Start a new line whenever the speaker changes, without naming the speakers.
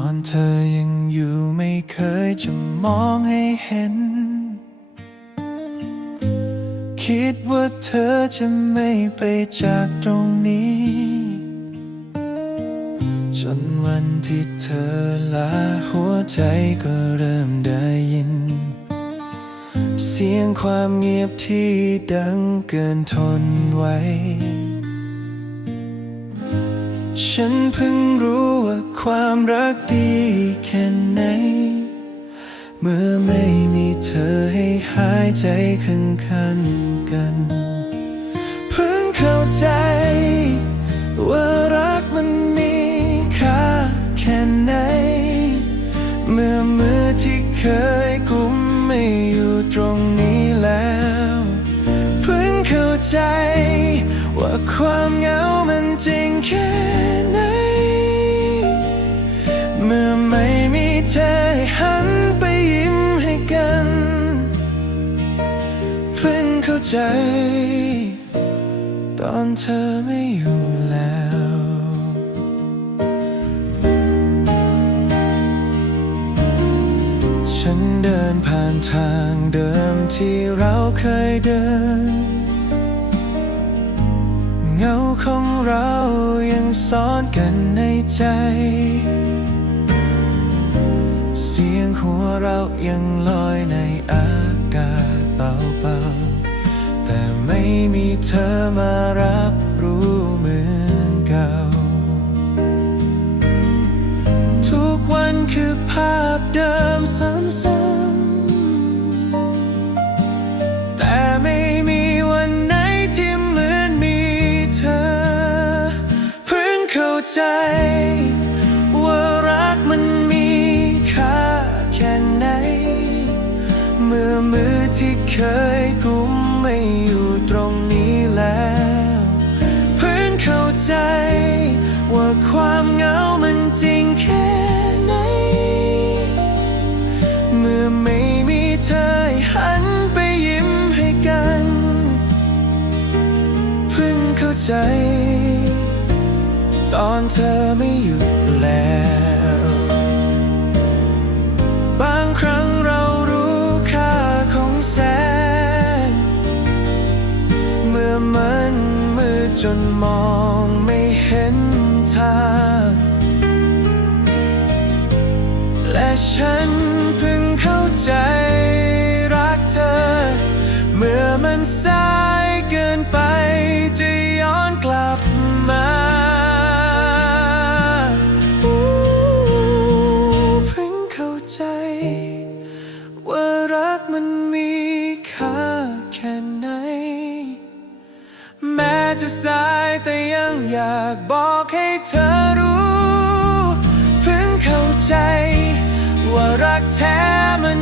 อนเธอยังอยู่ไม่เคยจะมองให้เห็น คิดว่าเธอจะไม่ไปจากตรงนี้ จนวันที่เธอลาหัวใจก็เริ่มได้ยิน เสียงความเงียบที่ดังเกินทนไว้ ฉันเพิ่งรู้ว่าความรักดีแค่ไหน เมื่อไม่มีเธอให้หายใจข้างคันกัน เพิ่งเข้าใจ ว่ารักมันมีค่าแค่ไหน เมื่อมือที่เคยกุมไม่อยู่ตรงนี้แล้ว เพิ่งเข้าใจว่าความเหงา จริงแค่ไหน เมื่อไม่มีเธอให้หันไปยิ้มให้กัน เพิ่งเข้าใจ ตอนเธอไม่อยู่แล้วฉันเดินผ่านทางเดิมที่เราเคยเดิน เรายังซ้อนกันในใจ เสียงหัวเรายังลอยในอากาศเบาๆแต่ไม่มีเธอมารับรู้เหมือนเก่า ทุกวันคือภาพเดิมซ้ำ ใจ ว่ารักมันมีค่าแค่ไหน เมื่อมือที่เคยกุมไม่อยู่ตรงนี้แล้วเพิ่งเข้าใจ ว่าความเหงามันจริงแค่ไหน เมื่อไม่มีเธอหันไปยิ้มให้กัน เพิ่งเข้าใจ ตอนเธอไม่อยู่แล้ว บางครั้งเรารู้ค่าของแสง เมื่อมันมืดจนมองไม่เห็นทาง และฉันเพิ่งเข้าใจรักเธอ เมื่อมันสา มันมีค่าแค่ไหน แม้จะสายแต่ยังอยากบอกให้เธอรู้เพิ่งเข้าใจ ว่ารักแท้มัน